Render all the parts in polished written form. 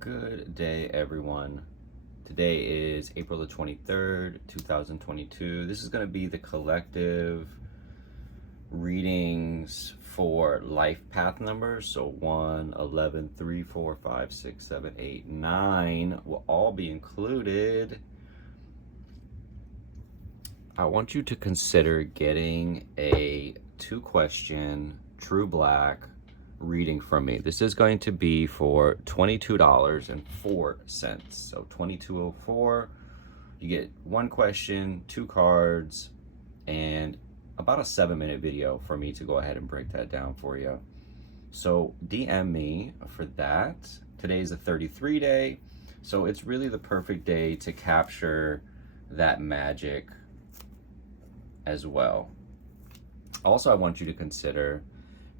Good day, everyone. Today is April the 23rd, 2022. This is going to be the collective readings for life path numbers. So 1, 11, 3, 4, 5, 6, 7, 8, 9 will all be included. I want you to consider getting a 2-question TrueBlack reading from me. This is going to be for $22.04. So $22.04. You get 1 question, 2 cards, and about a 7-minute video for me to go ahead and break that down for you. So DM me for that. Today's a 33 day, so it's really the perfect day to capture that magic as well. Also, I want you to consider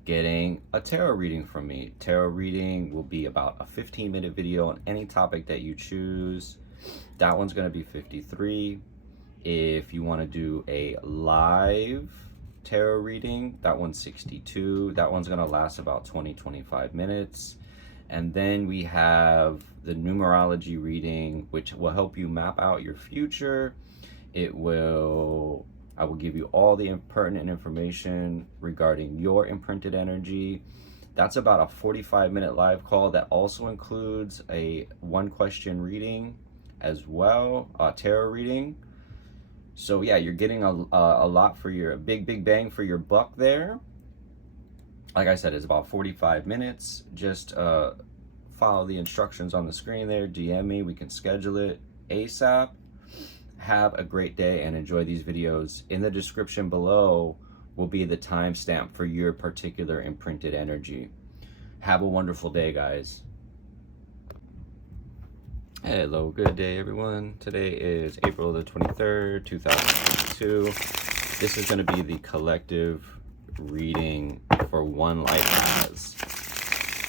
getting a tarot reading from me. Tarot reading will be about a 15-minute video on any topic that you choose. That one's going to be 53. If you want to do a live tarot reading, that one's 62. That one's going to last about 20-25 minutes. And then we have the numerology reading, which will help you map out your future. I will give you all the pertinent information regarding your imprinted energy. That's about a 45-minute live call that also includes a 1-question reading as well, a tarot reading. So yeah, you're getting a lot for your big bang for your buck there. Like I said, it's about 45 minutes. Just follow the instructions on the screen there. DM me, we can schedule it ASAP. Have a great day and enjoy these videos. In the description below will be the timestamp for your particular imprinted energy. Have a wonderful day, guys. Hello, good day, everyone. Today is April the 23rd, 2022. This is going to be the collective reading for 1 LifePath's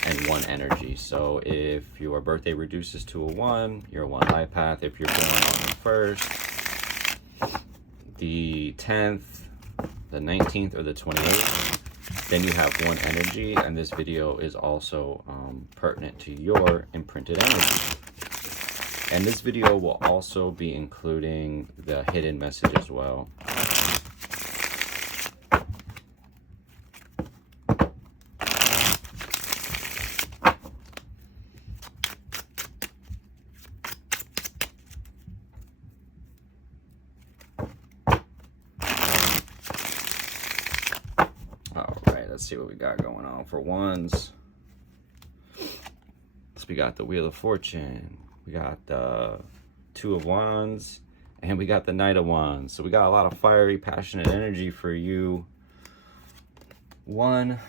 and 1 energy. So if your birthday reduces to a 1, you're a 1 LifePath. If you're born on the 1st, the 10th, the 19th, or the 28th, then you have 1 energy, and this video is also pertinent to your imprinted energy. And this video will also be including the hidden message as well. Let's see what we got going on for ones. So we got the Wheel of Fortune, we got the 2 of Wands, and we got the Knight of Wands. So we got a lot of fiery, passionate energy for you. 1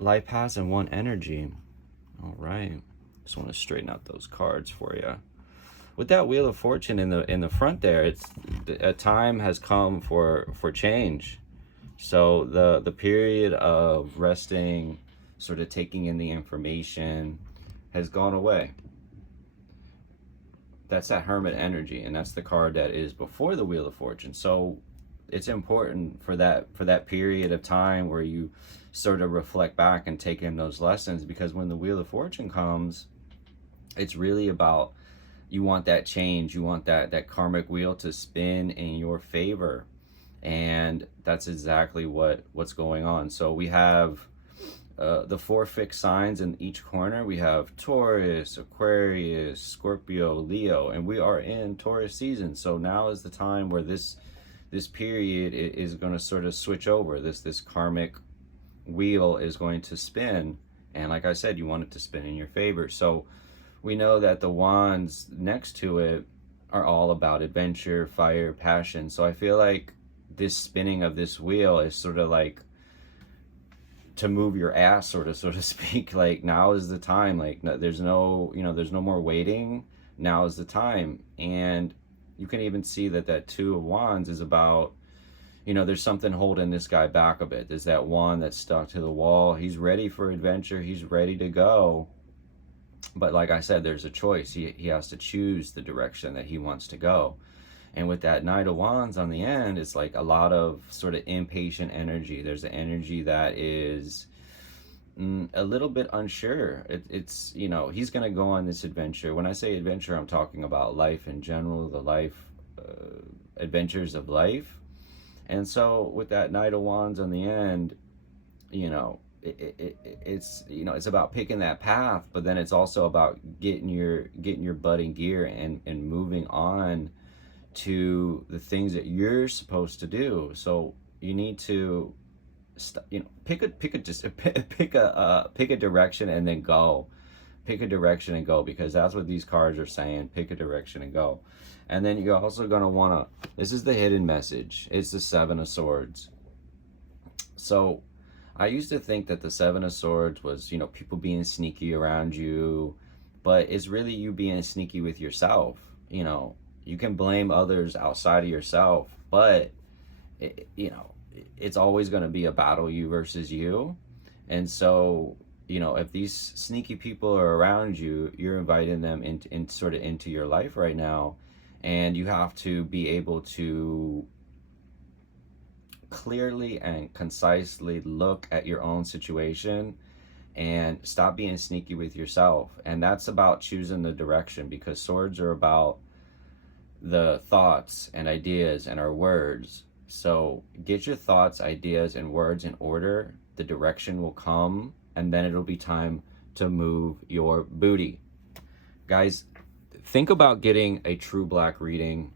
LifePath and 1 energy. All right. Just want to straighten out those cards for you. With that Wheel of Fortune in the front there, it's a time has come for change. So the period of resting, sort of taking in the information, has gone away. That's that Hermit energy, and that's the card that is before the Wheel of Fortune. So it's important for that period of time where you sort of reflect back and take in those lessons, because when the Wheel of Fortune comes, it's really about, you want that change, you want that karmic wheel to spin in your favor. And that's exactly what's going on. So we have the 4 fixed signs in each corner. We have Taurus, Aquarius, Scorpio, Leo, and we are in Taurus season. So now is the time where this period is going to sort of switch over. This karmic wheel is going to spin, and like I said, you want it to spin in your favor. So we know that the wands next to it are all about adventure, fire, passion. So I feel like this spinning of this wheel is sort of like to move your ass, so to speak. Like, now is the time. Like, there's no more waiting. Now is the time. And you can even see that 2 of Wands is about, there's something holding this guy back a bit. There's that one that's stuck to the wall. He's ready for adventure. He's ready to go. But like I said, there's a choice. He has to choose the direction that he wants to go. And with that Knight of Wands on the end, it's like a lot of sort of impatient energy. There's an energy that is a little bit unsure. It's, you know, he's going to go on this adventure. When I say adventure, I'm talking about life in general, the life adventures of life. And so with that Knight of Wands on the end, you know, it's, you know, it's about picking that path, but then it's also about getting your butt in gear and moving on to the things that you're supposed to do. So you need to, you know, pick a direction and then go. Pick a direction and go, because that's what these cards are saying. Pick a direction and go. And then you're also going to want to, this is the hidden message. It's the Seven of Swords. So I used to think that the Seven of Swords was, you know, people being sneaky around you, but it's really you being sneaky with yourself. You know, you can blame others outside of yourself, but you know, it's always going to be a battle, you versus you. And so, you know, if these sneaky people are around you, you're inviting them into your life right now, and you have to be able to clearly and concisely look at your own situation and stop being sneaky with yourself. And that's about choosing the direction, because swords are about the thoughts and ideas and our words. So get your thoughts, ideas, and words in order. The direction will come, and then it'll be time to move your booty. Guys, think about getting a TrueBlack reading,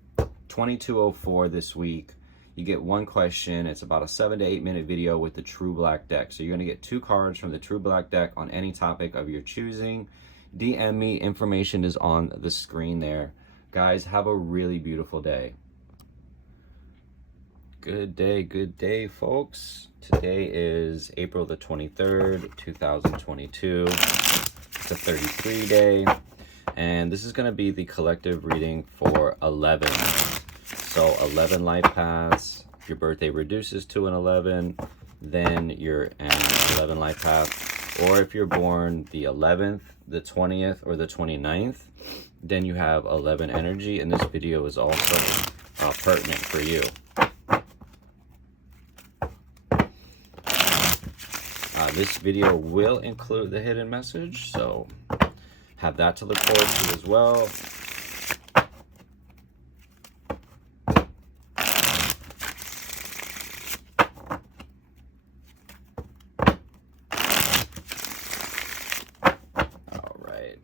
2204 this week. You get one question. It's about a 7 to 8 minute video with the TrueBlack deck. So you're going to get 2 cards from the TrueBlack deck on any topic of your choosing. DM me. Information is on the screen there. Guys, have a really beautiful day. Good day, folks. Today is April the 23rd, 2022. It's a 33 day. And this is going to be the collective reading for 11. So 11 life paths. If your birthday reduces to an 11, then you're an 11 life path. Or if you're born the 11th, the 20th, or the 29th, then you have 11 energy. And this video is also pertinent for you. This video will include the hidden message, so have that to look forward to as well. All right.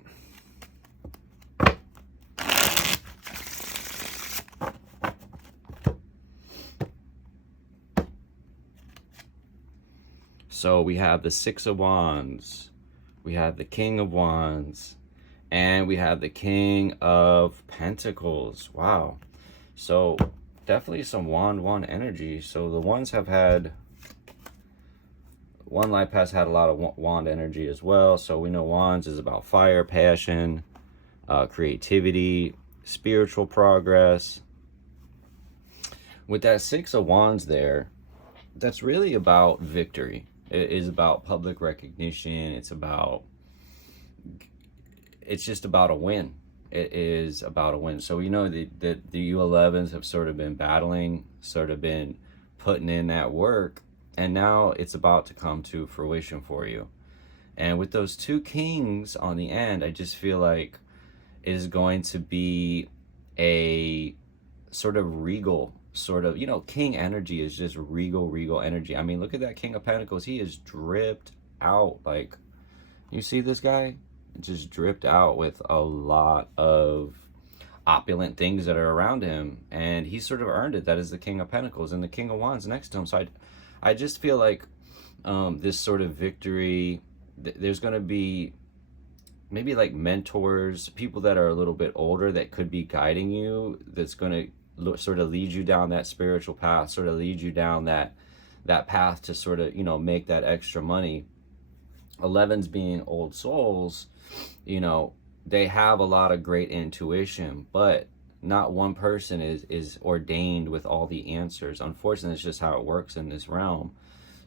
So we have the Six of Wands, we have the King of Wands, and we have the King of Pentacles. Wow. So definitely some wand energy. So the ones have had, one life path had a lot of wand energy as well. So we know wands is about fire, passion, creativity, spiritual progress. With that Six of Wands there, that's really about victory. It is about public recognition. It's just about a win. It is about a win. So we know that the U11s have sort of been battling, sort of been putting in that work, and now it's about to come to fruition for you. And with those 2 kings on the end, I just feel like it is going to be a sort of regal, sort of, you know, king energy is just regal energy. I mean, look at that King of Pentacles. He is dripped out. Like, you see this guy? Just dripped out with a lot of opulent things that are around him, and he sort of earned it. That is the King of Pentacles, and the King of Wands next to him. So I just feel like this sort of victory, there's going to be maybe like mentors, people that are a little bit older that could be guiding you, that's going to sort of lead you down that spiritual path, sort of lead you down that path to sort of, you know, make that extra money. 11s being old souls, you know, they have a lot of great intuition, but not one person is ordained with all the answers. Unfortunately, it's just how it works in this realm.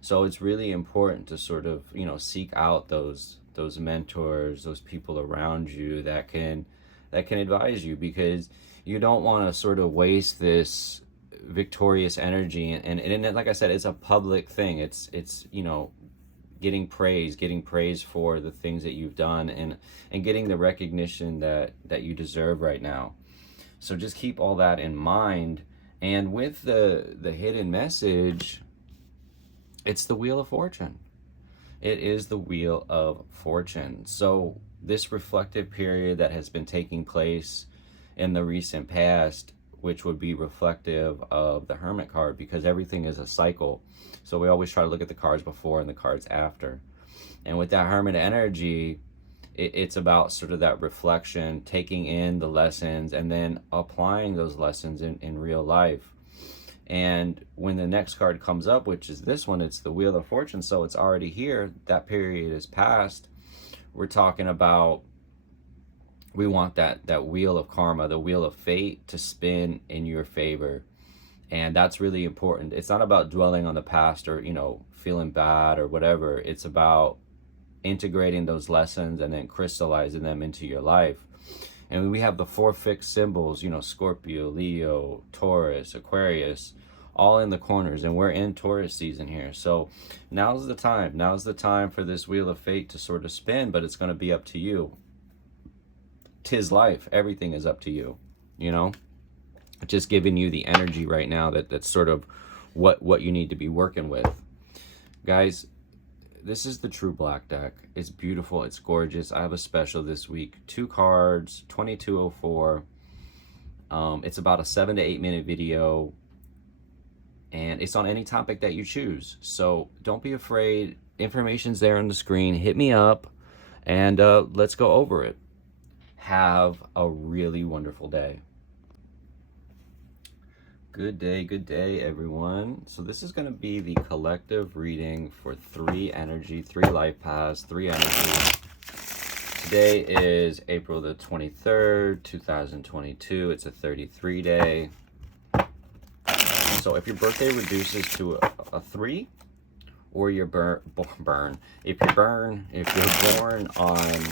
So it's really important to sort of, you know, seek out those mentors, those people around you that can advise you, because you don't want to sort of waste this victorious energy. And like I said, it's a public thing. It's you know, getting praise for the things that you've done, and getting the recognition that you deserve right now. So just keep all that in mind. And with the hidden message, it's the Wheel of Fortune. It is the Wheel of Fortune. So this reflective period that has been taking place in the recent past, which would be reflective of the Hermit card, because everything is a cycle. So we always try to look at the cards before and the cards after. And with that Hermit energy, it's about sort of that reflection, taking in the lessons, and then applying those lessons in real life. And when the next card comes up, which is this one, it's the Wheel of Fortune, so it's already here, that period is past. We're talking about, we want that wheel of karma, the wheel of fate, to spin in your favor. And that's really important. It's not about dwelling on the past or, feeling bad or whatever. It's about integrating those lessons and then crystallizing them into your life. And we have the 4 fixed symbols, Scorpio, Leo, Taurus, Aquarius, all in the corners. And we're in Taurus season here. So now's the time. Now's the time for this Wheel of Fate to sort of spin, but it's going to be up to you. 'Tis life. Everything is up to you, Just giving you the energy right now that's sort of what you need to be working with. Guys, this is the TrueBlack deck. It's beautiful. It's gorgeous. I have a special this week. 2 cards, $22.04. It's about a 7 to 8 minute video, and it's on any topic that you choose. So don't be afraid. Information's there on the screen. Hit me up, and let's go over it. Have a really wonderful day. Good day, everyone. So this is going to be the collective reading for 3 energy, 3 life paths, 3 energy. Today is April the 23rd, 2022. It's a 33 day. So if your birthday reduces to a 3, or you're if you're born on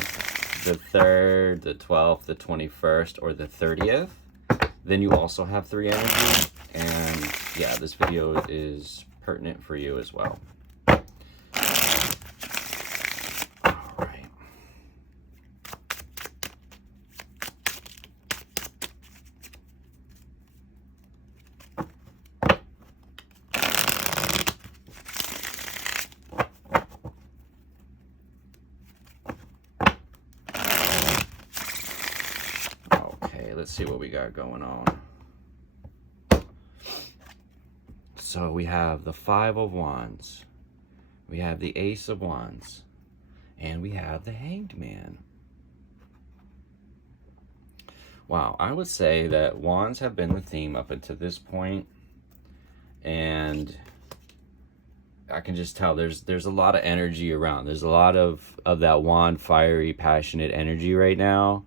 the 3rd, the 12th, the 21st, or the 30th, then you also have 3 energy. And yeah, this video is pertinent for you as well. All right. Okay, let's see what we got going on. So we have the 5 of Wands, we have the Ace of Wands, and we have the Hanged Man. Wow, I would say that Wands have been the theme up until this point, and I can just tell there's a lot of energy around. There's a lot of that wand, fiery, passionate energy right now.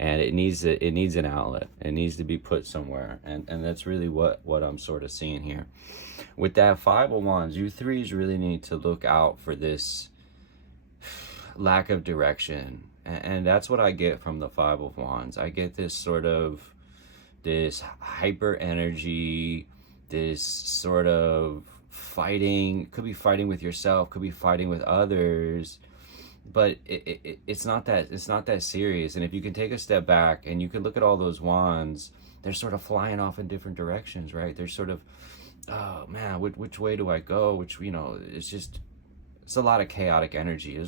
And it needs an outlet. It needs to be put somewhere, and that's really what I'm sort of seeing here. With that 5 of Wands, you 3s really need to look out for this lack of direction, and that's what I get from the 5 of Wands. I get this hyper energy, this sort of fighting. Could be fighting with yourself, could be fighting with others. But it's not that serious. And if you can take a step back and you can look at all those wands, they're sort of flying off in different directions, right? They're sort of, oh man, which way do I go? It's a lot of chaotic energy.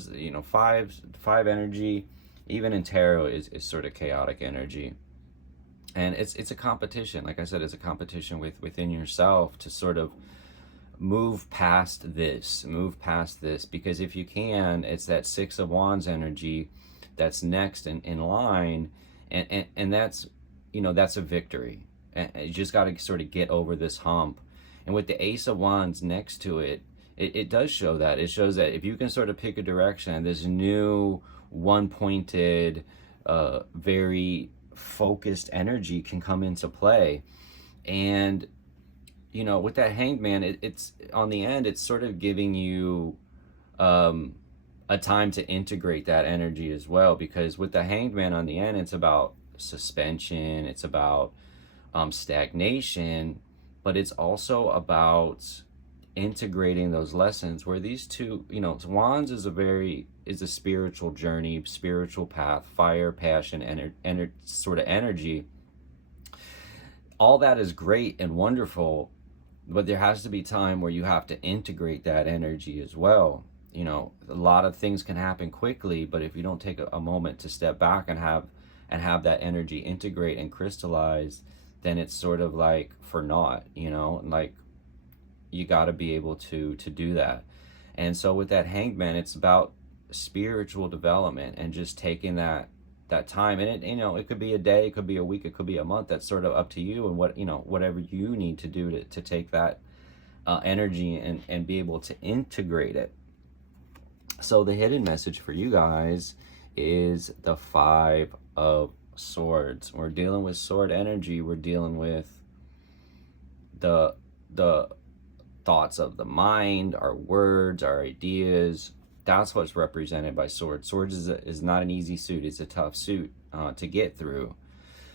Five energy, even in tarot, is sort of chaotic energy. And it's a competition. Like I said, it's a competition within yourself to sort of move past this, because if you can, it's that 6 of Wands energy that's next in line, and that's a victory. And you just got to sort of get over this hump. And with the Ace of Wands next to it, it does show that. It shows that if you can sort of pick a direction, this new one-pointed, very focused energy can come into play. And with that Hanged Man, it's on the end, it's sort of giving you a time to integrate that energy as well, because with the Hanged Man on the end, it's about suspension, it's about stagnation, but it's also about integrating those lessons, where these two, wands is a spiritual journey, spiritual path, fire, passion, and sort of energy. All that is great and wonderful, but there has to be time where you have to integrate that energy as well. A lot of things can happen quickly, but if you don't take a moment to step back and have that energy integrate and crystallize, then it's sort of like for naught, like you got to be able to do that. And so with that Hanged Man, it's about spiritual development and just taking that time. And it could be a day, it could be a week, it could be a month. That's sort of up to you, and whatever you need to do to take that energy and be able to integrate it. So the hidden message for you guys is the 5 of Swords. We're dealing with sword energy. We're dealing with the thoughts of the mind, our words, our ideas. That's what's represented by swords. Swords is not an easy suit. It's a tough suit to get through.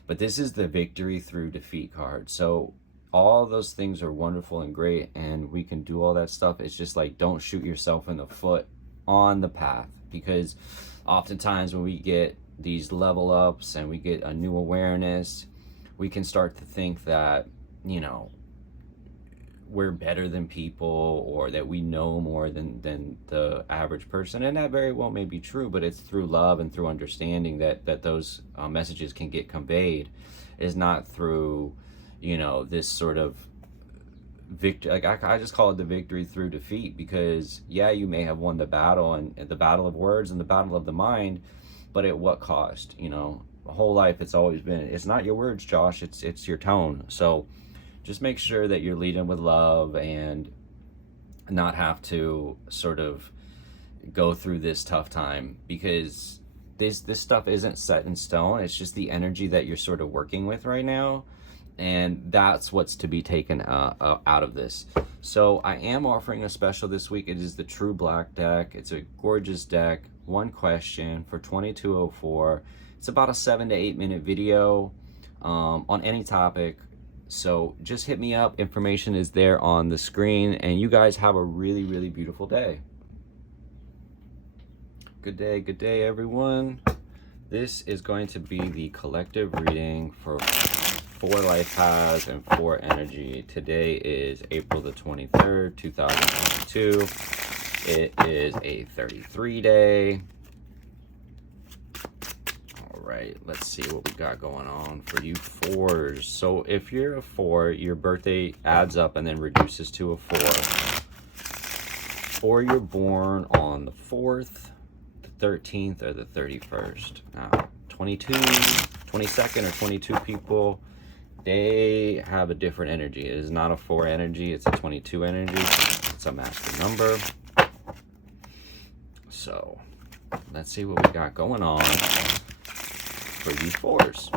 But this is the victory through defeat card. So all those things are wonderful and great, and we can do all that stuff. It's just like, don't shoot yourself in the foot on the path, because oftentimes when we get these level ups and we get a new awareness, we can start to think that, we're better than people, or that we know more than the average person. And that very well may be true, but it's through love and through understanding that those messages can get conveyed, is not through, this sort of victory. Like I just call it the victory through defeat, because you may have won the battle, and the battle of words and the battle of the mind, but at what cost? My whole life it's always been, it's not your words, Josh, it's your tone. So just make sure that you're leading with love and not have to sort of go through this tough time, because this stuff isn't set in stone. It's just the energy that you're sort of working with right now, and that's what's to be taken out of this. So I am offering a special this week. It is the TrueBlack deck. It's a gorgeous deck, one question for $22.04. It's about a 7 to 8 minute video on any topic. So just hit me up. Information is there on the screen, and you guys have a really, really beautiful day. Good day, everyone. This is going to be the collective reading for 4 life paths and 4 energy. Today is April the 23rd, 2022. It is a 33 day. Right, let's see what we got going on for you 4s. So if you're a 4, your birthday adds up and then reduces to a 4, or you're born on the 4th, the 13th, or the 31st. Now 22nd or 22 people, they have a different energy. It is not a 4 energy, it's a 22 energy. It's a master number. So let's see what we got going on for you 4s.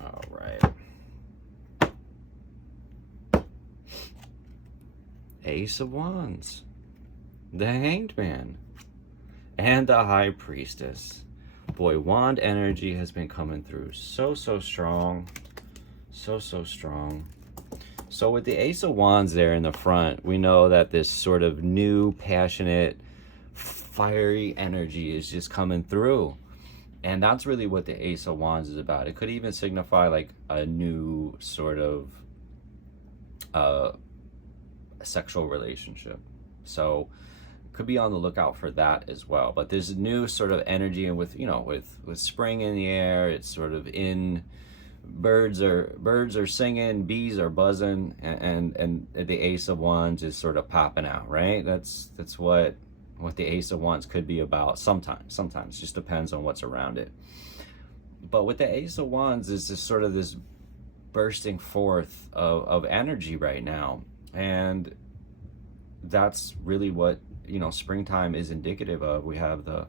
All right. Ace of Wands, the Hanged Man, and the High Priestess. Boy, wand energy has been coming through so strong, so strong. So with the Ace of Wands there in the front, we know that this sort of new, passionate, fiery energy is just coming through, and that's really what the Ace of Wands is about. It could even signify like a new sort of sexual relationship. So could be on the lookout for that as well. But there's a new sort of energy, and with with spring in the air, it's sort of in, birds are singing, bees are buzzing, and the Ace of Wands is sort of popping out, right? That's what the Ace of Wands could be about. Sometimes just depends on what's around it. But with the Ace of Wands is just sort of this bursting forth of energy right now, and that's really what springtime is indicative of. We have the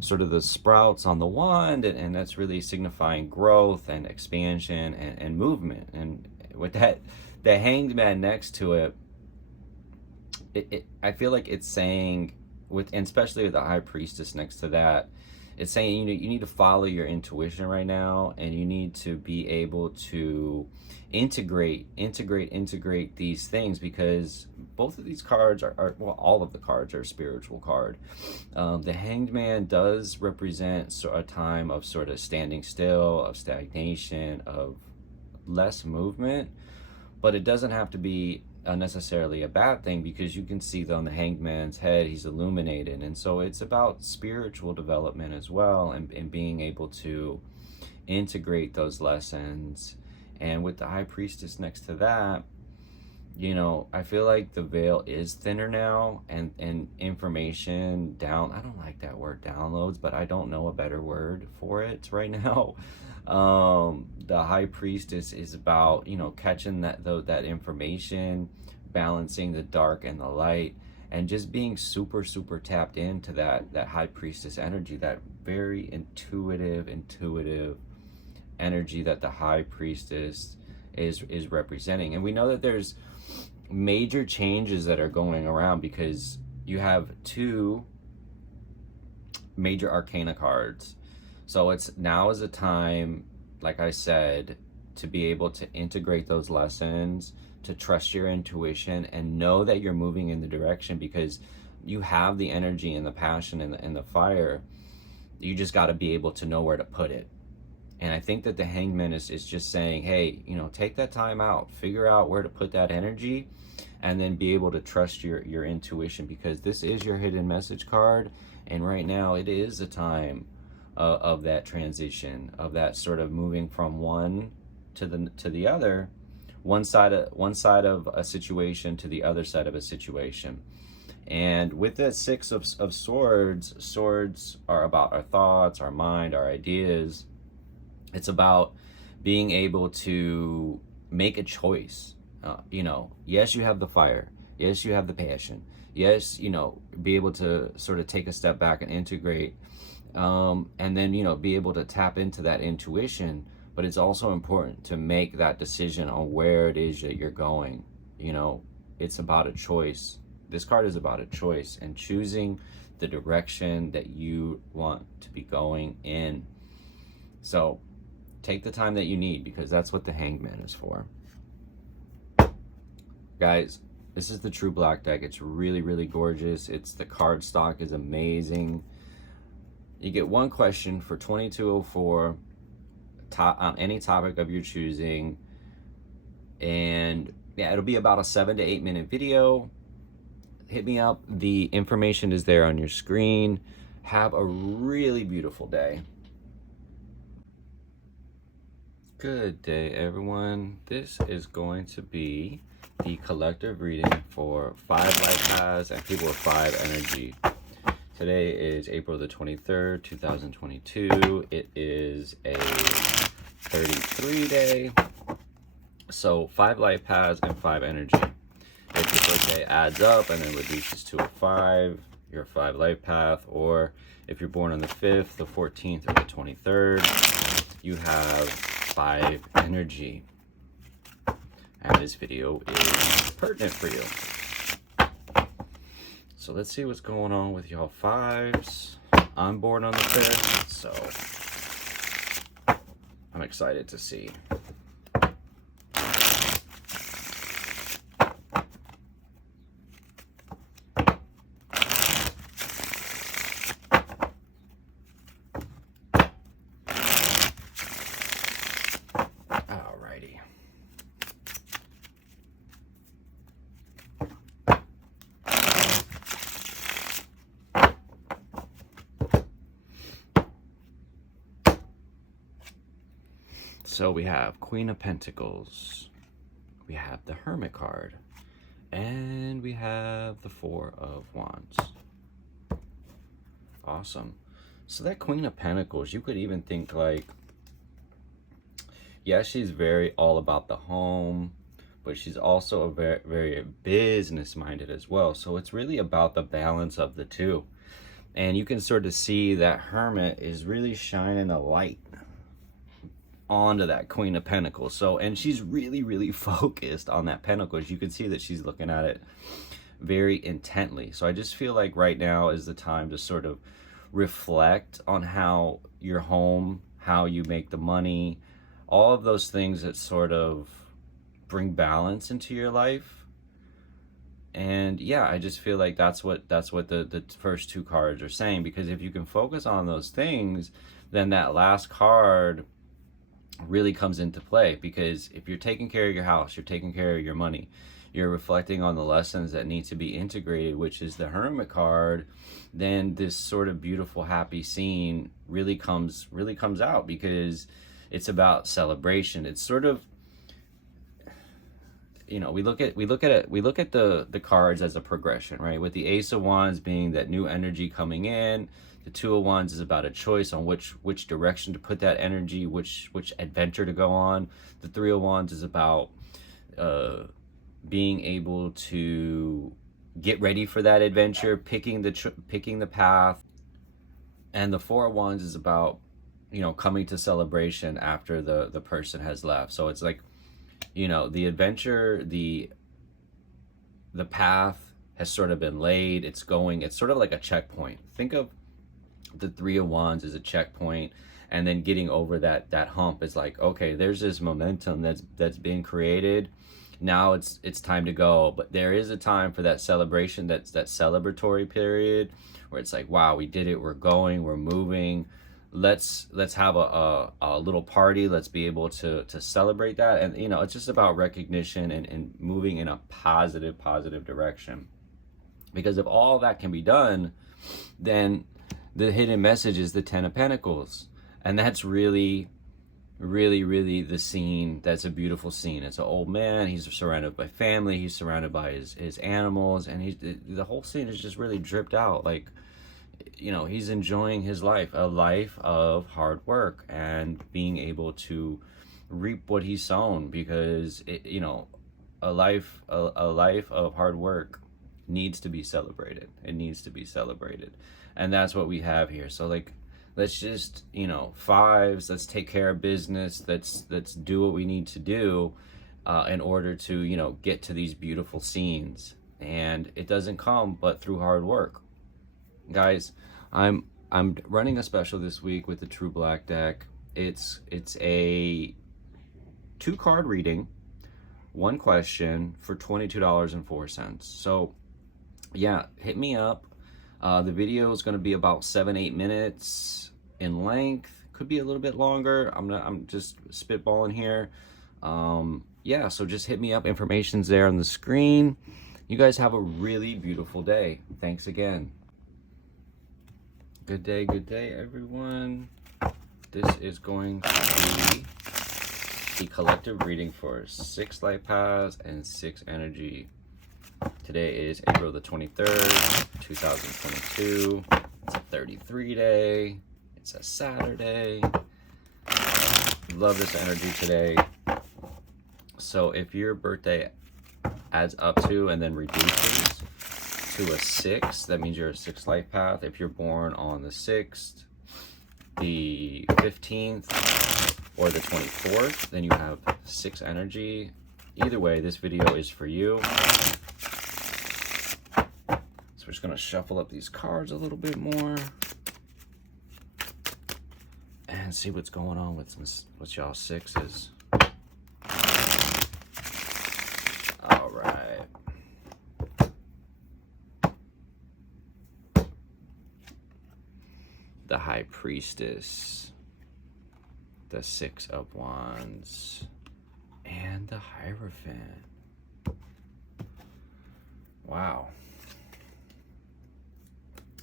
sort of the sprouts on the wand, and that's really signifying growth and expansion and movement. And with that, the Hanged Man next to it, I feel like it's saying, and especially with the high priestess next to that, it's saying you need to follow your intuition right now, and you need to be able to integrate these things, because both of these cards are well, all of the cards are a spiritual card. The Hanged Man does represent a time of sort of standing still, of stagnation, of less movement, but it doesn't have to be necessarily a bad thing, because you can see that on the Hanged Man's head, he's illuminated. And so it's about spiritual development as well, and being able to integrate those lessons. And with the High Priestess next to that, you know, I feel like the veil is thinner now, and information down, I don't like that word downloads, but I don't know a better word for it right now. The High Priestess is about, you know, catching that information, balancing the dark and the light, and just being super tapped into that High Priestess energy, that very intuitive energy that the High Priestess is representing. And we know that there's major changes that are going around, because you have 2 major arcana cards. So it's now is a time, like I said, to be able to integrate those lessons, to trust your intuition, and know that you're moving in the direction, because you have the energy and the passion and the fire. You just got to be able to know where to put it. And I think that the Hanged Man is just saying, hey, you know, take that time out, figure out where to put that energy, and then be able to trust your intuition, because this is your hidden message card. And right now it is a time of that transition, of that sort of moving from one to the other, one side of a situation to the other side of a situation. And with that 6 of swords are about our thoughts, our mind, our ideas. It's about being able to make a choice. You know, yes, you have the fire. Yes, you have the passion. Yes, you know, be able to sort of take a step back and integrate, and then, you know, be able to tap into that intuition. But it's also important to make that decision on where it is that you're going. You know, it's about a choice. This card is about a choice, and choosing the direction that you want to be going in. So take the time that you need, because that's what the Hanged Man is for. Guys, this is the TrueBlack deck. It's really gorgeous. The card stock is amazing. You get 1 question for $22.04 on any topic of your choosing. And yeah, it'll be about a 7 to 8 minute video. Hit me up. The information is there on your screen. Have a really beautiful day. Good day, everyone. This is going to be the collective reading for 5 LifePaths and people with 5 energy. Today is April the 23rd, 2022. It is a 33 day. So 5 LifePaths and 5 energy. If your birthday adds up and then reduces to a 5, you're a 5 LifePath. Or if you're born on the 5th, the 14th, or the 23rd, you have 5 energy. And this video is pertinent for you. So let's see what's going on with y'all 5s. I'm born on the 5th, so I'm excited to see. Alrighty. So we have Queen of Pentacles, we have the Hermit card, and we have the 4 of Wands. Awesome. So that Queen of Pentacles, you could even think like, yeah, she's very all about the home, but she's also a very business minded as well. So it's really about the balance of the two. And you can sort of see that Hermit is really shining a light onto that Queen of Pentacles. So, and she's really focused on that Pentacles. You can see that she's looking at it very intently. So I just feel like right now is the time to sort of reflect on how your home, how you make the money, all of those things that sort of bring balance into your life. And yeah, I just feel like that's what the first two cards are saying, because if you can focus on those things, then that last card really comes into play. Because if you're taking care of your house, you're taking care of your money, you're reflecting on the lessons that need to be integrated, which is the Hermit card, then this sort of beautiful happy scene really comes out, because it's about celebration. It's sort of, you know, we look at the cards as a progression, right? With the Ace of Wands being that new energy coming in, the Two of Wands is about a choice on which direction to put that energy, which adventure to go on. The Three of Wands is about being able to get ready for that adventure, picking the path. And the Four of Wands is about, you know, coming to celebration after the person has left. So it's like, you know, the adventure, the path has sort of been laid. It's sort of like a checkpoint. Think of the Three of Wands as a checkpoint, and then getting over that hump is like, okay, there's this momentum that's being created. Now it's time to go. But there is a time for that celebration, that's that celebratory period where it's like, wow, we did it, we're going, we're moving. Let's have a little party. Let's be able to celebrate that. And you know, it's just about recognition and moving in a positive direction. Because if all that can be done, then the hidden message is the Ten of Pentacles. And that's really the scene. That's a beautiful scene. It's an old man, he's surrounded by family, he's surrounded by his animals, and the whole scene is just really dripped out. Like, you know, he's enjoying his life, a life of hard work and being able to reap what he's sown. Because you know, a life of hard work needs to be celebrated. It needs to be celebrated. And that's what we have here. So like, let's just, you know, fives, let's take care of business. Let's do what we need to do in order to, you know, get to these beautiful scenes. And it doesn't come but through hard work. Guys, I'm running a special this week with the TrueBlack deck. It's a 2-card reading, 1 question for $22.04. So yeah, hit me up. The video is going to be about 7-8 minutes in length. Could be a little bit longer. I'm just spitballing here. Yeah, so just hit me up. Information's there on the screen. You guys have a really beautiful day. Thanks again. Good day, everyone. This is going to be the collective reading for 6 LifePaths and 6 energy. Today is April the 23rd, 2022. It's a 33 day. It's a Saturday. Love this energy today. So if your birthday adds up to and then reduces to a 6, that means you're a 6 life path. If you're born on the 6th, the 15th, or the 24th, then you have 6 energy. Either way, this video is for you. So we're just gonna shuffle up these cards a little bit more and see what's going on with y'all 6s. All right. The High Priestess, the 6 of Wands, and the Hierophant. Wow.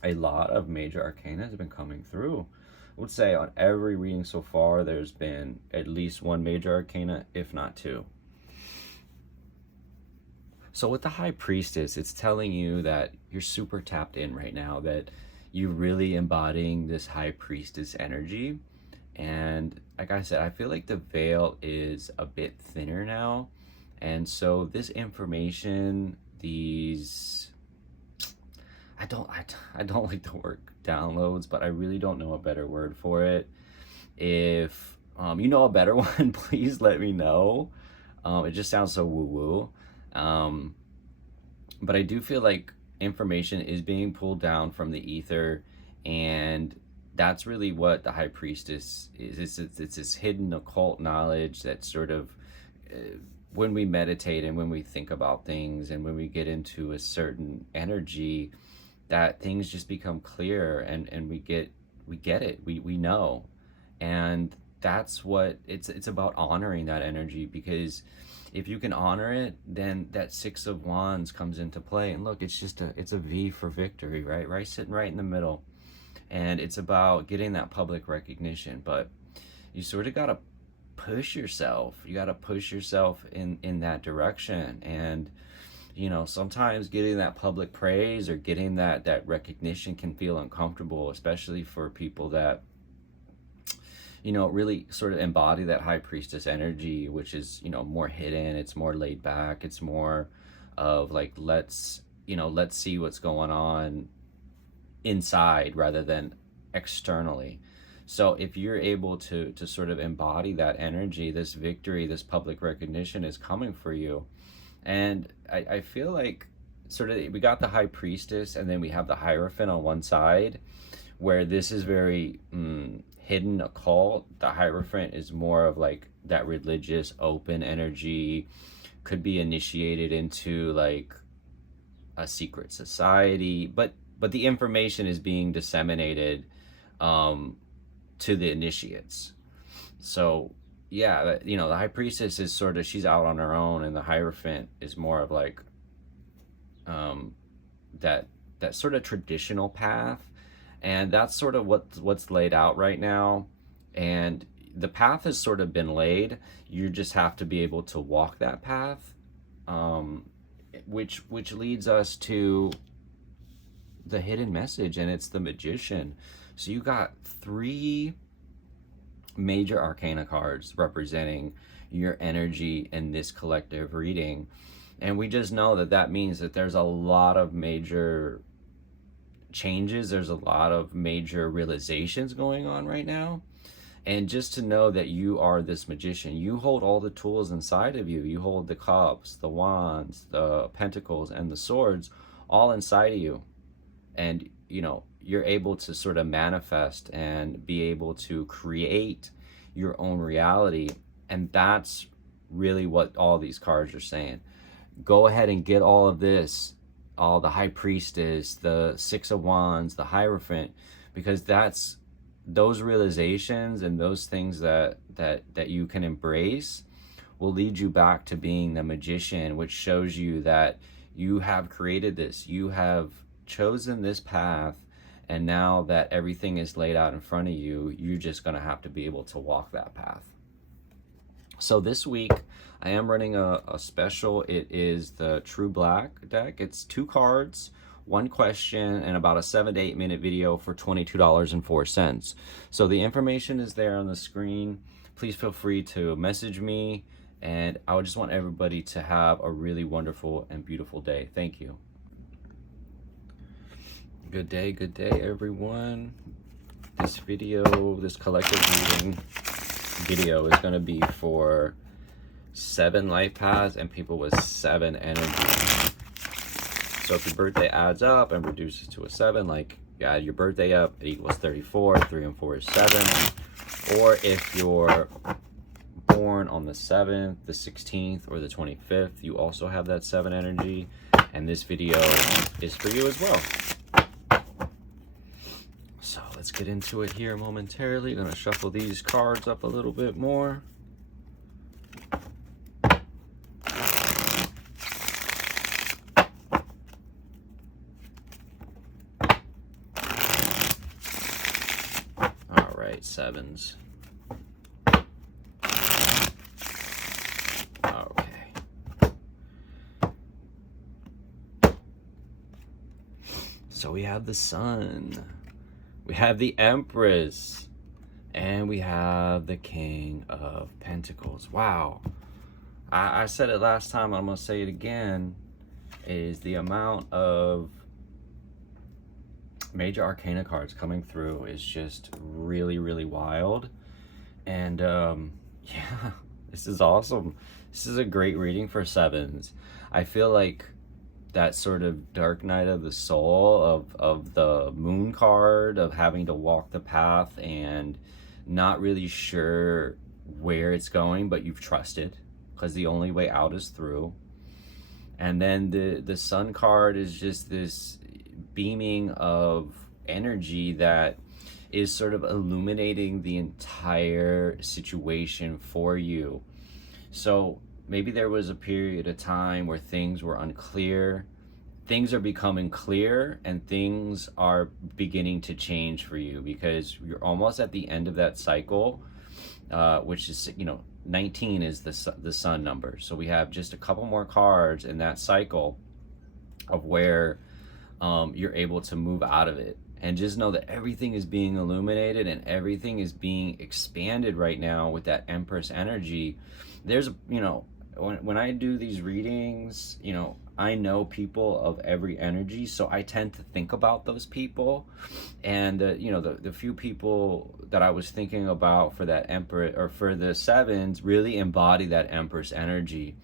A lot of major arcana have been coming through. I would say on every reading so far, there's been at least 1 major arcana, if not 2. So with the High Priestess, it's telling you that you're super tapped in right now, that you're really embodying this High Priestess energy. And like I said, I feel like the veil is a bit thinner now. And so this information, these, I don't like the word downloads, but I really don't know a better word for it. If you know a better one, please let me know. It just sounds so woo-woo. But I do feel like information is being pulled down from the ether, and that's really what the high priestess is. It's this hidden occult knowledge that sort of, when we meditate and when we think about things and when we get into a certain energy, that things just become clear, and we get it, we know. And that's what it's about, honoring that energy, because if you can honor it, then that Six of Wands comes into play. And look, it's a V for victory, right, sitting right in the middle. And it's about getting that public recognition, but you sort of got to push yourself. You got to push yourself in that direction. And sometimes getting that public praise or getting that recognition can feel uncomfortable, especially for people that really sort of embody that high priestess energy, which is more hidden. It's more laid back. It's more of like, let's see what's going on inside rather than externally. So if you're able to sort of embody that energy, this victory, this public recognition is coming for you. And I feel like sort of we got the high priestess, and then we have the Hierophant on one side, where this is very hidden occult. The Hierophant is more of like that religious open energy, could be initiated into like a secret society, but the information is being disseminated to the initiates. So yeah, the high priestess is sort of, she's out on her own, and the Hierophant is more of like that sort of traditional path. And that's sort of what's laid out right now. And the path has sort of been laid. You just have to be able to walk that path, which leads us to the hidden message, and it's the Magician. So you got 3 major arcana cards representing your energy in this collective reading. And we just know that means that there's a lot of major changes, there's a lot of major realizations going on right now. And just to know that you are this magician, you hold all the tools inside of you. You hold the cups, the wands, the pentacles, and the swords all inside of you. And you're able to sort of manifest and be able to create your own reality. And that's really what all these cards are saying. Go ahead and get all of this, all the high priestess, the Six of Wands, the Hierophant, because that's those realizations and those things that you can embrace will lead you back to being the magician, which shows you that you have created this, you have chosen this path, and now that everything is laid out in front of you, you're just going to have to be able to walk that path. So this week I am running a special. It is the TrueBlack deck. It's 2 cards, 1 question, and about a 7 to 8 minute video for $22.04. So the information is there on the screen. Please feel free to message me, and I would just want everybody to have a really wonderful and beautiful day. Thank you. Good day, everyone. This video, this collective reading video is going to be for 7 life paths and people with 7 energy. So if your birthday adds up and reduces to a 7, like you add your birthday up, it equals 34, 3 and 4 is 7. Or if you're born on the 7th, the 16th, or the 25th, you also have that 7 energy, and this video is for you as well. So let's get into it here momentarily. I'm gonna shuffle these cards up a little bit more. All right, 7s. Okay. So we have the Sun. We have the Empress, and we have the King of Pentacles. Wow. I said it last time, I'm going to say it again, is the amount of major arcana cards coming through is just really, really wild. And yeah, this is awesome. This is a great reading for 7s. I feel like that sort of dark night of the soul of the moon card, of having to walk the path and not really sure where it's going, but you've trusted because the only way out is through. And then the sun card is just this beaming of energy that is sort of illuminating the entire situation for you. So maybe there was a period of time where things were unclear. Things are becoming clear and things are beginning to change for you, because you're almost at the end of that cycle, which is, 19 is the sun number. So we have just a couple more cards in that cycle of where you're able to move out of it. And just know that everything is being illuminated and everything is being expanded right now with that Empress energy. There's, when I do these readings, I know people of every energy, so I tend to think about those people. And the few people that I was thinking about for that Emperor, or for the sevens, really embody that Empress energy.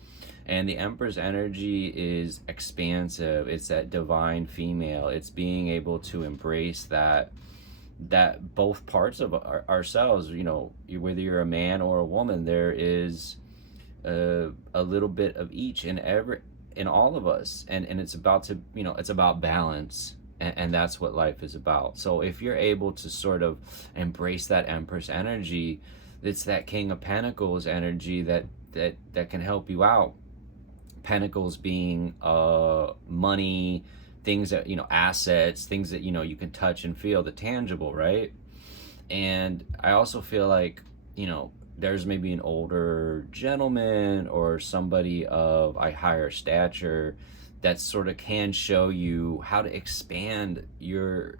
And the Empress energy is expansive. It's that divine female. It's being able to embrace that both parts of ourselves, whether you're a man or a woman, there is a little bit of each in all of us, and it's about to, it's about balance, and that's what life is about. So if you're able to sort of embrace that Empress energy, it's that King of Pentacles energy that can help you out. Pentacles being money, things that, assets, things that, you can touch and feel, the tangible, right? And I also feel like, there's maybe an older gentleman or somebody of a higher stature that sort of can show you how to expand your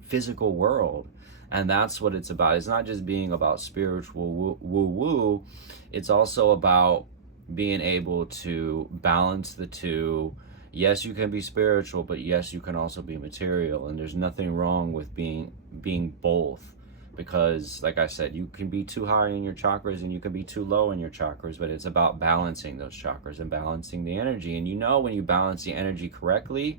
physical world. And that's what it's about. It's not just being about spiritual woo-woo. It's also about being able to balance the two. Yes, you can be spiritual, but yes, you can also be material. And there's nothing wrong with being both. Because, like I said, you can be too high in your chakras and you can be too low in your chakras, but it's about balancing those chakras and balancing the energy. And when you balance the energy correctly,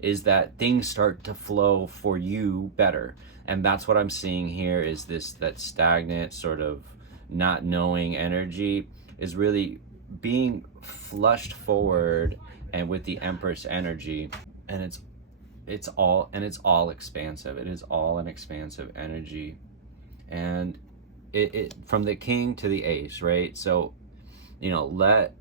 is that things start to flow for you better. And that's what I'm seeing here, is that stagnant sort of not knowing energy is really being flushed forward, and with the Empress energy, and it's all expansive. It is all an expansive energy. And it from the King to the Ace, right? So let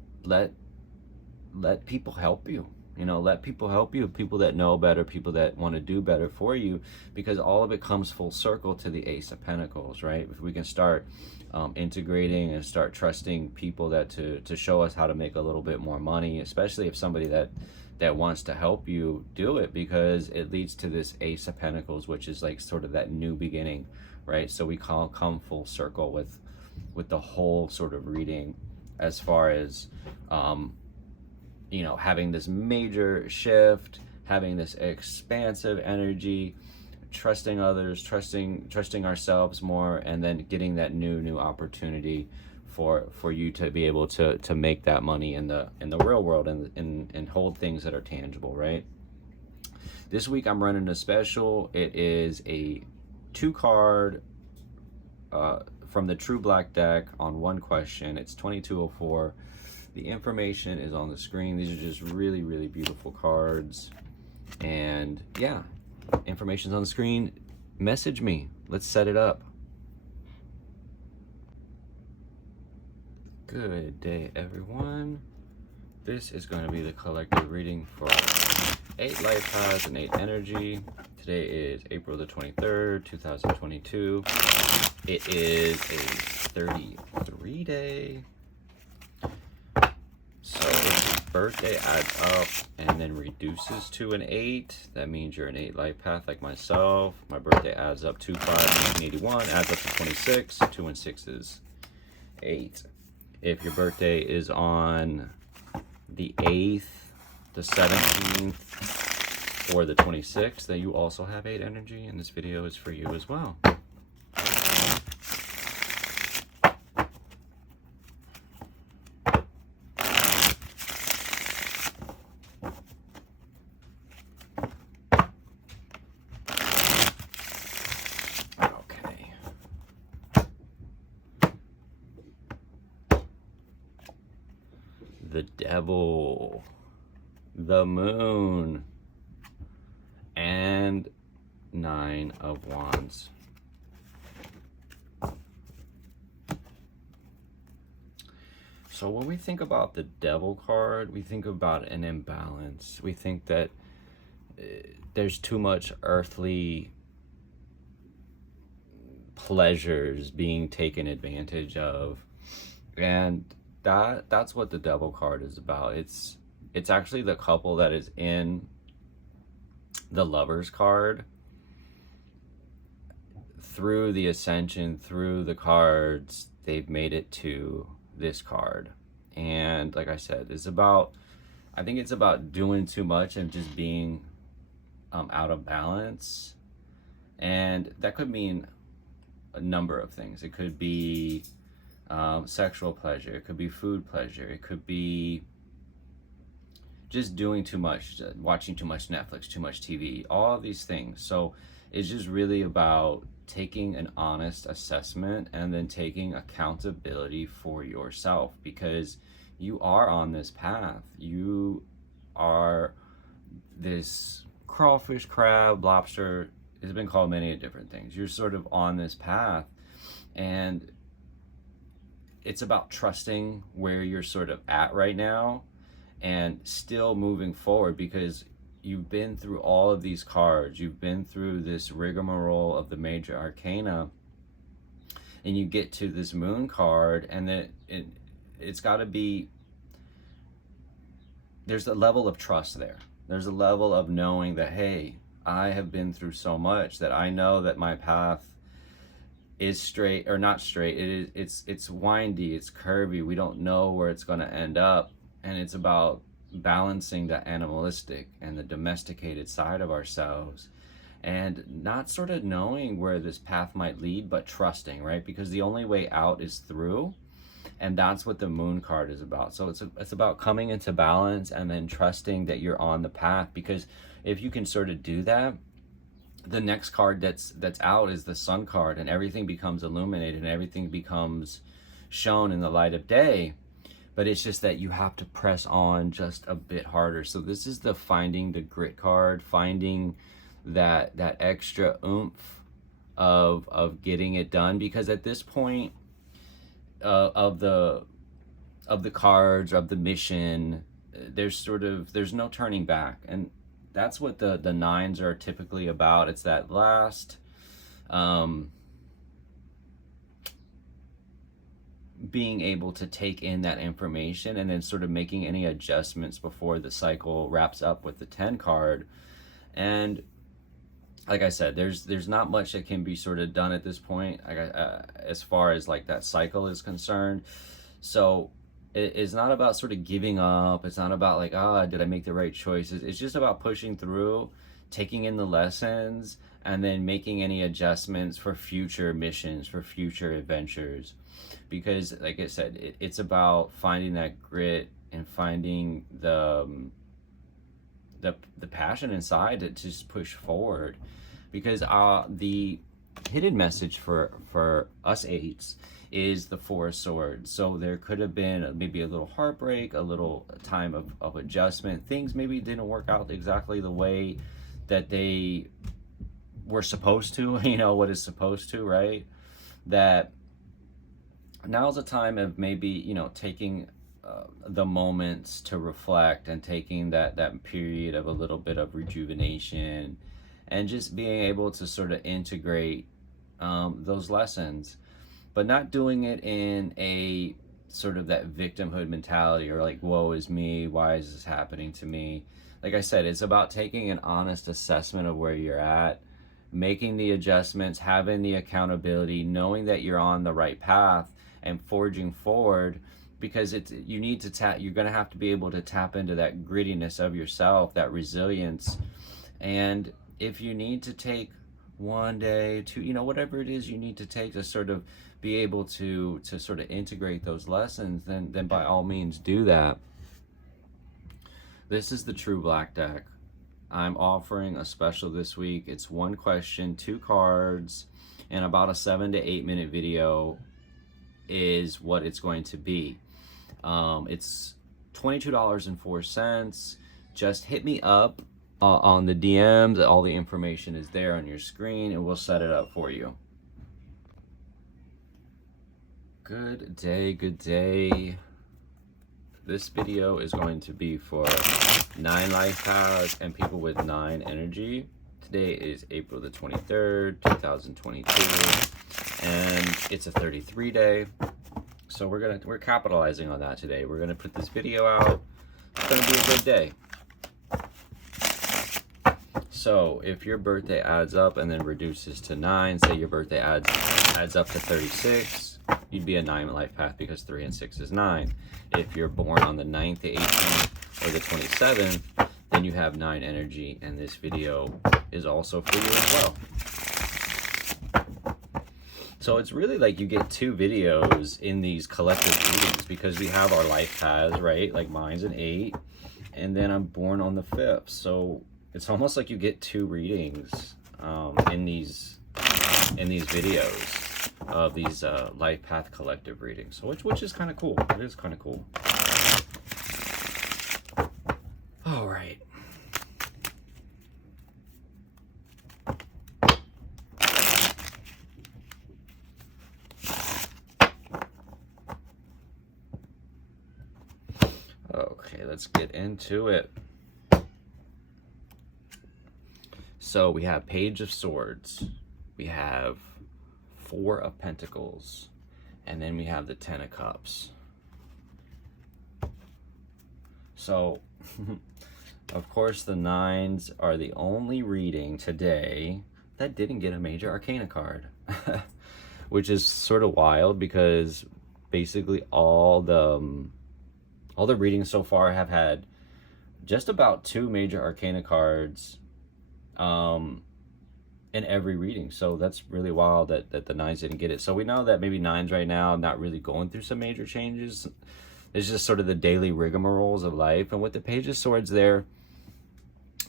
people help you. Let people help you, people that know better, people that want to do better for you, because all of it comes full circle to the Ace of Pentacles, right? If we can start integrating and start trusting people that to show us how to make a little bit more money, especially if somebody that wants to help you do it, because it leads to this Ace of Pentacles, which is like sort of that new beginning, right? So we come full circle with the whole sort of reading, as far as having this major shift, having this expansive energy, trusting others, trusting ourselves more, and then getting that new opportunity for you to be able to make that money in the real world, and hold things that are tangible, right? This week I'm running a special. It is a 2-card from the TrueBlack deck on one question. It's $22.04. The information is on the screen. These are just really, really beautiful cards. And yeah, information's on the screen. Message me. Let's set it up. Good day, everyone. This is going to be the collective reading for 8 LifePaths and 8 energy. Today is April the 23rd, 2022. It is a 33 day. So if your birthday adds up and then reduces to an 8, that means you're an 8 life path like myself. My birthday adds up to 5/1981, adds up to 26. 2 and 6 is 8. If your birthday is on the 8th, the 17th, or the 26th, then you also have 8 energy, and this video is for you as well. the Devil, the Moon, and Nine of Wands. So when we think about the Devil card, we think about an imbalance. We think that there's too much earthly pleasures being taken advantage of, and that's what the Devil card is about. It's actually the couple that is in the Lovers card. Through the ascension, through the cards, they've made it to this card. And like I said, I think it's about doing too much and just being out of balance. And that could mean a number of things. It could be sexual pleasure, it could be food pleasure, it could be just doing too much, watching too much Netflix, too much TV, all of these things. So it's just really about taking an honest assessment and then taking accountability for yourself, because you are on this path. You are this crawfish, crab, lobster. It's been called many different things. You're sort of on this path, and it's about trusting where you're sort of at right now and still moving forward, because you've been through all of these cards, you've been through this rigmarole of the major arcana, and you get to this Moon card, and then it's got to be, there's a level of trust there. There's a level of knowing that, hey, I have been through so much that I know that my path is straight, or not straight. It's windy, it's curvy. We don't know where it's going to end up, and it's about balancing the animalistic and the domesticated side of ourselves, and not sort of knowing where this path might lead, but trusting, right? Because the only way out is through, and that's what the Moon card is about. So it's about coming into balance and then trusting that you're on the path, because if you can sort of do that, the next card that's out is the Sun card, and everything becomes illuminated and everything becomes shown in the light of day. But it's just that you have to press on just a bit harder. So this is the finding the grit card, finding that extra oomph of getting it done, because at this point of the cards, of the mission, there's no turning back. And that's what the nines are typically about. It's that last being able to take in that information and then sort of making any adjustments before the cycle wraps up with the 10 card. And like I said, there's not much that can be sort of done at this point, as far as like that cycle is concerned. So it's not about sort of giving up. It's not about like, did I make the right choices? It's just about pushing through, taking in the lessons, and then making any adjustments for future missions, for future adventures. Because like I said, it's about finding that grit and finding the passion inside to just push forward. Because the hidden message for us eights is the Four of Swords. So there could have been maybe a little heartbreak, a little time of adjustment. Things maybe didn't work out exactly the way that they were supposed to, what is supposed to, right? That now's a time of maybe, taking the moments to reflect and taking that period of a little bit of rejuvenation and just being able to sort of integrate those lessons, but not doing it in a sort of that victimhood mentality or like, woe is me, why is this happening to me? Like I said, it's about taking an honest assessment of where you're at, making the adjustments, having the accountability, knowing that you're on the right path and forging forward, because you're going to have to be able to tap into that grittiness of yourself, that resilience. And if you need to take one day, two, whatever it is you need to take to sort of be able to sort of integrate those lessons, then by all means do that. This is the TrueBlack deck. I'm offering a special this week. It's 1 question, 2 cards, and about a 7 to 8 minute video is what it's going to be. It's $22.04. Just hit me up on the DMs. All the information is there on your screen, and we'll set it up for you. Good day, good day. This video is going to be for 9 life paths and people with 9 energy. Today is April the 23rd, 2022, and it's a 33 day. So we're capitalizing on that today. We're gonna put this video out. It's gonna be a good day. So if your birthday adds up and then reduces to 9, say your birthday adds up to 36, you'd be a 9 life path because 3 and 6 is 9. If you're born on the 9th, the 18th, or the 27th, then you have 9 energy, and this video is also for you as well. So it's really like you get 2 videos in these collective readings because we have our life paths, right? Like mine's an 8, and then I'm born on the 5th. So it's almost like you get 2 readings in these videos of these life path collective readings. So which is kind of cool. It is kind of cool. All right. Okay, let's get into it. So we have Page of Swords, we have 4 of Pentacles, and then we have the 10 of Cups. So, of course, the 9s are the only reading today that didn't get a major arcana card, which is sort of wild because basically all the readings so far have had just about 2 major arcana cards in every reading. So that's really wild that the 9s didn't get it. So we know that maybe 9s right now not really going through some major changes. It's just sort of the daily rigmaroles of life. And with the Page of Swords there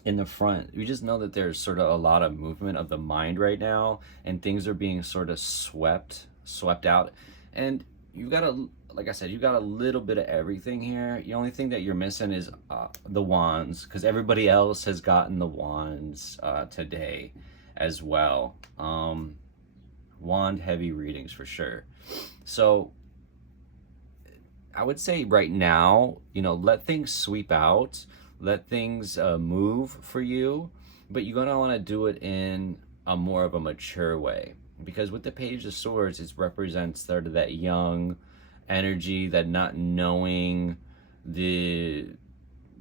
in the front, we just know that there's sort of a lot of movement of the mind right now, and things are being sort of swept out. And you've got like I said, you got a little bit of everything here. The only thing that you're missing is the wands, because everybody else has gotten the wands today as well. Wand heavy readings for sure. So I would say right now, let things sweep out, let things move for you, but you're gonna want to do it in a more of a mature way, because with the Page of Swords, it represents sort of that young energy, that not knowing, the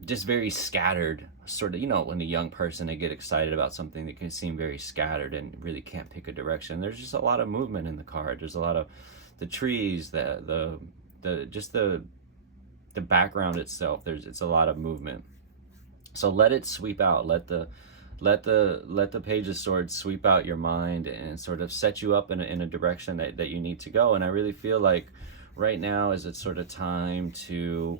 just very scattered sort of, when a young person, they get excited about something that can seem very scattered and really can't pick a direction. There's just a lot of movement in the card. There's a lot of the trees, the background itself. It's a lot of movement. So let it sweep out. Let the Page of Swords sweep out your mind and sort of set you up in a direction that you need to go. And I really feel like right now is it's sort of time to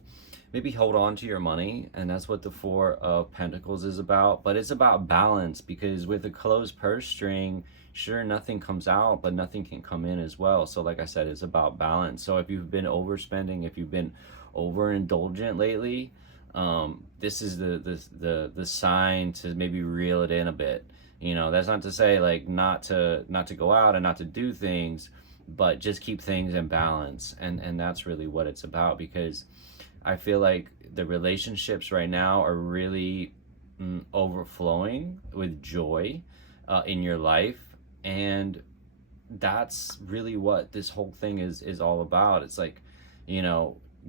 maybe hold on to your money, and that's what the 4 of Pentacles is about. But it's about balance, because with a closed purse string, sure, nothing comes out, but nothing can come in as well. So like I said, it's about balance. So if you've been overspending, if you've been overindulgent lately, this is the sign to maybe reel it in a bit. That's not to say like not to go out and not to do things, but just keep things in balance. And that's really what it's about, because I feel like the relationships right now are really overflowing with joy in your life, and that's really what this whole thing is all about. It's like,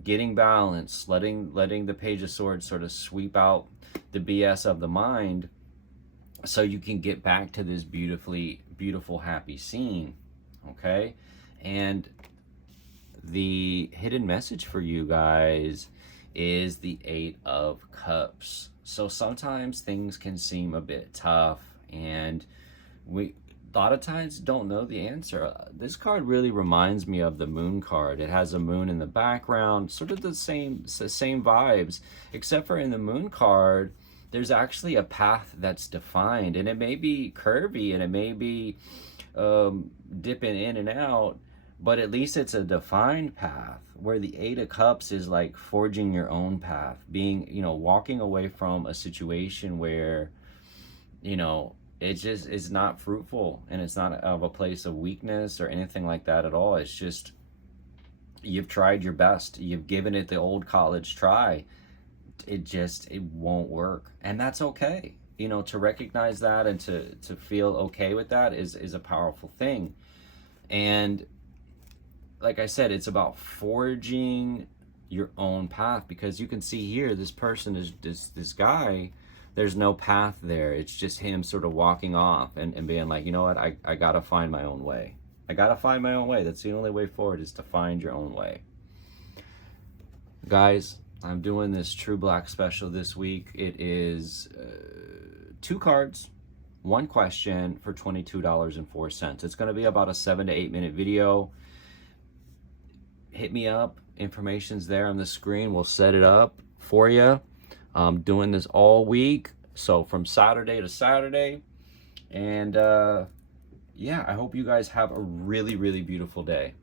getting balance, letting the Page of Swords sort of sweep out the BS of the mind, so you can get back to this beautiful, happy scene. Okay? And the hidden message for you guys is the 8 of Cups. So sometimes things can seem a bit tough, and we a lot of times don't know the answer. This card really reminds me of the Moon card. It has a moon in the background, sort of the same vibes, except for in the Moon card, there's actually a path that's defined, and it may be curvy and it may be dipping in and out, But at least it's a defined path, where the Eight of Cups is like forging your own path, being, you know, walking away from a situation where, you know, it just is not fruitful, and it's not of a place of weakness or anything like that at all. It's just, you've tried your best, you've given it the old college try. It won't work, and that's okay. You know, to recognize that and to feel okay with that is a powerful thing. And like I said, it's about forging your own path, because you can see here, this person is this guy, there's no path there. It's just him sort of walking off and being like, you know what, I gotta find my own way. I gotta find my own way. That's the only way forward, is to find your own way. Guys, I'm doing this True Black special this week. It is 2 cards, 1 question for $22.04. It's going to be about a 7 to 8 minute video. Hit me up. Information's there on the screen. We'll set it up for you. I'm doing this all week, so from Saturday to Saturday. And yeah, I hope you guys have a really, really beautiful day.